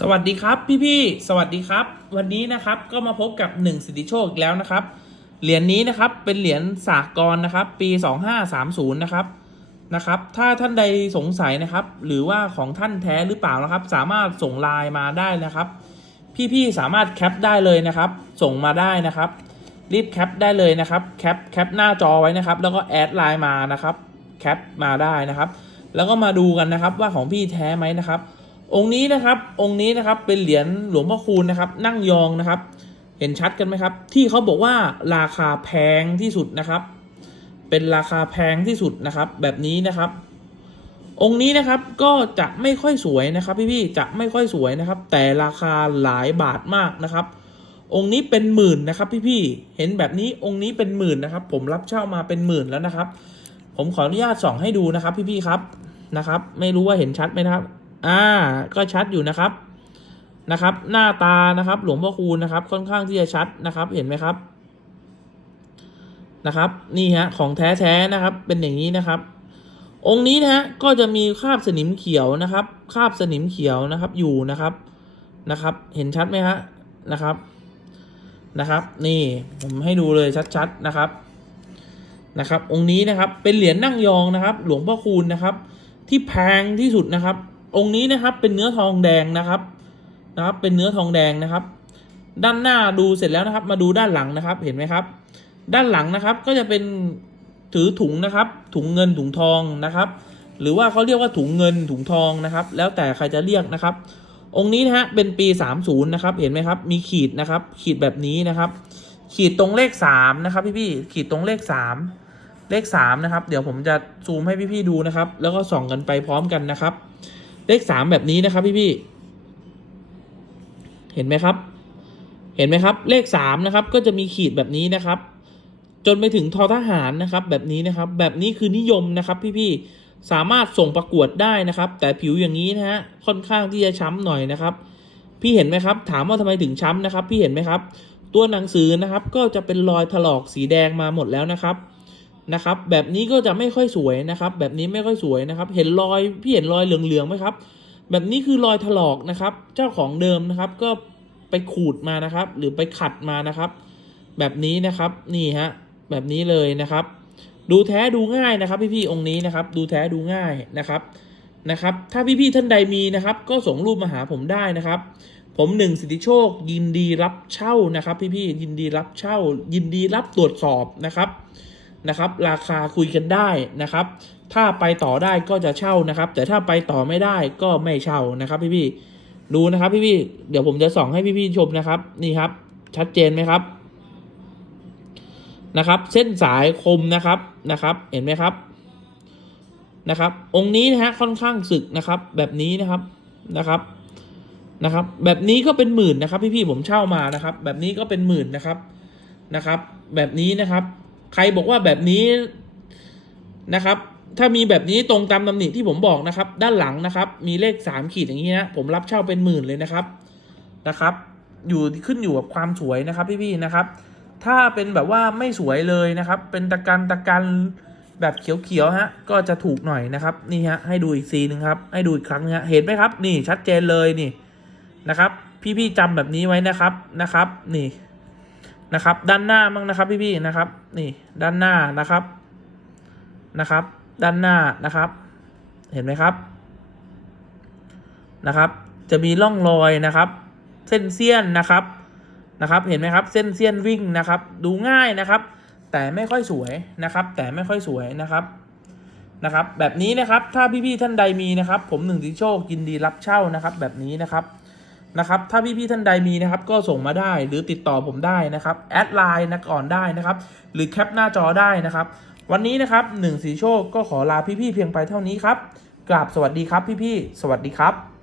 สวัสดีครับพี่ๆสวัสดีครับ วันนี้นะครับก็มาพบกับ1สิทธิโชคอีกแล้วนะครับ เหรียญนี้นะครับเป็นเหรียญสากลนะครับ ปี 2530นะครับนะครับ ถ้าท่านใดสงสัยนะครับ หรือว่าของท่านแท้หรือเปล่านะครับ สามารถส่งไลน์มาได้นะครับ พี่ๆสามารถแคปได้เลยนะครับ ส่งมาได้นะครับ รีบแคปได้เลยนะครับแคปแคปหน้าจอไว้นะครับ แล้วก็แอดไลน์มานะครับแคปมาได้นะครับ แล้วก็มาดูกันนะครับว่าของพี่แท้ไหมนะครับ องค์นี้นะครับองค์นี้นะครับเป็นเหรียญหลวงพ่อคูณนะครับ นั่งยองนะครับ เห็นชัดกันไหมครับ ที่เขาบอกว่าราคาแพงที่สุดนะครับ เป็นราคาแพงที่สุดนะครับ แบบนี้นะครับ องค์นี้นะครับก็จะไม่ค่อยสวยนะครับ พี่ๆจะไม่ค่อยสวยนะครับ แต่ราคาหลายบาทมากนะครับ องค์นี้เป็นหมื่นนะครับพี่ๆเห็นแบบนี้องค์นี้เป็นหมื่นนะครับ ผมรับเช่ามาเป็นหมื่นแล้วนะครับ ผมขออนุญาตส่องให้ดูนะครับ พี่ๆครับนะครับ ไม่รู้ว่าเห็นชัดไหมนะครับ อ่า ก็ชัดอยู่นะครับ นะครับ หน้าตานะครับ หลวงพ่อคูณนะครับ ค่อนข้างที่จะชัดนะครับ เห็นไหมครับ นะครับ นี่ฮะ ของแท้ๆนะครับ เป็นอย่างนี้นะครับ องค์นี้นะฮะ ก็จะมีคราบสนิมเขียวนะครับ คราบสนิมเขียวนะครับ อยู่นะครับ นะครับ เห็นชัดไหมฮะ นะครับ นะครับ นี่ ผมให้ดูเลยชัดๆนะครับนะครับองค์นี้นะครับเป็นเหรียญนั่งยองนะครับ หลวงพ่อคูณนะครับ ที่แพงที่สุดนะครับ องค์นี้นะครับเป็นเนื้อทองแดงนะครับนะครับ เป็นเนื้อทองแดงนะครับ ด้านหน้าดูเสร็จแล้วนะครับ มาดูด้านหลังนะครับเห็นไหมครับ ด้านหลังนะครับก็จะเป็นถือถุงนะครับ ถุงเงินถุงทองนะครับ หรือว่าเขาเรียกว่าถุงเงินถุงทองนะครับ แล้วแต่ใครจะเรียกนะครับ องค์นี้นะฮะเป็นปี 30นะครับเห็นไหมครับ มีขีดนะครับ ขีดแบบนี้นะครับ ขีดตรงเลข3นะครับพี่ๆขีดตรงเลข 3เลข3นะครับ เดี๋ยวผมจะซูมให้พี่ๆดูนะครับ แล้วก็ส่องกันไปพร้อมกันนะครับ เลขสามแบบนี้นะครับ พี่พี่เห็นไหมครับ เห็นไหมครับ เลขสามนะครับ ก็จะมีขีดแบบนี้นะครับ จนไปถึงทอทหารนะครับ แบบนี้นะครับ แบบนี้คือนิยมนะครับ พี่พี่สามารถส่งประกวดได้นะครับ แต่ผิวอย่างนี้นะฮะค่อนข้างที่จะช้ำหน่อยนะครับ พี่เห็นไหมครับ ถามว่าทำไมถึงช้ำนะครับ พี่เห็นไหมครับ ตัวหนังสือนะครับ ก็จะเป็นรอยถลอกสีแดงมาหมดแล้วนะครับ นะครับ แบบนี้ก็จะไม่ค่อยสวยนะครับ แบบนี้ไม่ค่อยสวยนะครับ เห็นรอยพี่เห็นรอยเหลืองๆไหมครับ แบบนี้คือรอยถลอกนะครับ เจ้าของเดิมนะครับ ก็ไปขูดมานะครับ หรือไปขัดมานะครับ แบบนี้นะครับนี่ฮะแบบนี้เลยนะครับ ดูแท้ดูง่ายนะครับ พี่ๆองค์นี้นะครับ ดูแท้ดูง่ายนะครับนะครับ ถ้าพี่ๆท่านใดมีนะครับ ก็ส่งรูปมาหาผมได้นะครับผมหนึ่งสิทธิโชคยินดีรับเช่านะครับ พี่ๆยินดีรับเช่า ยินดีรับตรวจสอบนะครับ นะครับ ราคาคุยกันได้นะครับ ถ้าไปต่อได้ก็จะเช่านะครับ แต่ถ้าไปต่อไม่ได้ก็ไม่เช่านะครับ พี่ๆดูนะครับ พี่ๆเดี๋ยวผมจะส่องให้พี่ๆชมนะครับ นี่ครับ ชัดเจนไหมครับนะครับ เส้นสายคมนะครับนะครับ เห็นไหมครับนะครับ องค์นี้นะฮะค่อนข้างสึกนะครับ แบบนี้นะครับนะครับนะครับ แบบนี้ก็เป็นหมื่นนะครับ พี่ๆผมเช่ามานะครับ แบบนี้ก็เป็นหมื่นนะครับนะครับ แบบนี้นะครับ ใครบอกว่าแบบนี้นะครับ ถ้ามีแบบนี้ตรงตามตำหนิที่ผมบอกนะครับ ด้านหลังนะครับ มีเลขสามขีดอย่างนี้นะผมรับเช่าเป็นหมื่นเลยนะครับนะครับ อยู่ขึ้นอยู่กับความสวยนะครับพี่ๆนะครับ ถ้าเป็นแบบว่าไม่สวยเลยนะครับ เป็นตะกันตะกันแบบเขียวๆฮะ ก็จะถูกหน่อยนะครับ นี่ฮะ ให้ดูอีกซีหนึงครับ ให้ดูอีกครั้งนะฮะ เห็นไหมครับ นี่ชัดเจนเลยนี่นะครับ พี่ๆจำแบบนี้ไว้นะครับนะครับ นี่ นะครับ ด้านหน้ามั่งนะครับพี่ๆนะครับ นี่ด้านหน้านะครับนะครับ ด้านหน้านะครับ เห็นไหมครับนะครับ จะมีร่องรอยนะครับ เส้นเสี้ยนนะครับนะครับ เห็นไหมครับ เส้นเสี้ยนวิ่งนะครับ ดูง่ายนะครับ แต่ไม่ค่อยสวยนะครับ แต่ไม่ค่อยสวยนะครับนะครับ แบบนี้นะครับถ้าพี่ๆท่านใดมีนะครับ ผมหนึ่งที่โชคยินดีรับเช่านะครับ แบบนี้นะครับ นะครับถ้าพี่ๆท่านใดมีนะครับก็ส่งมาได้หรือติดต่อผมได้นะครับแอดไลน์นะก่อนได้นะครับหรือแคปหน้าจอได้นะครับ วันนี้นะครับหนึ่งสีโชคก็ขอลาพี่ๆเพียงไปเท่านี้ครับกราบสวัสดีครับพี่ๆสวัสดีครับ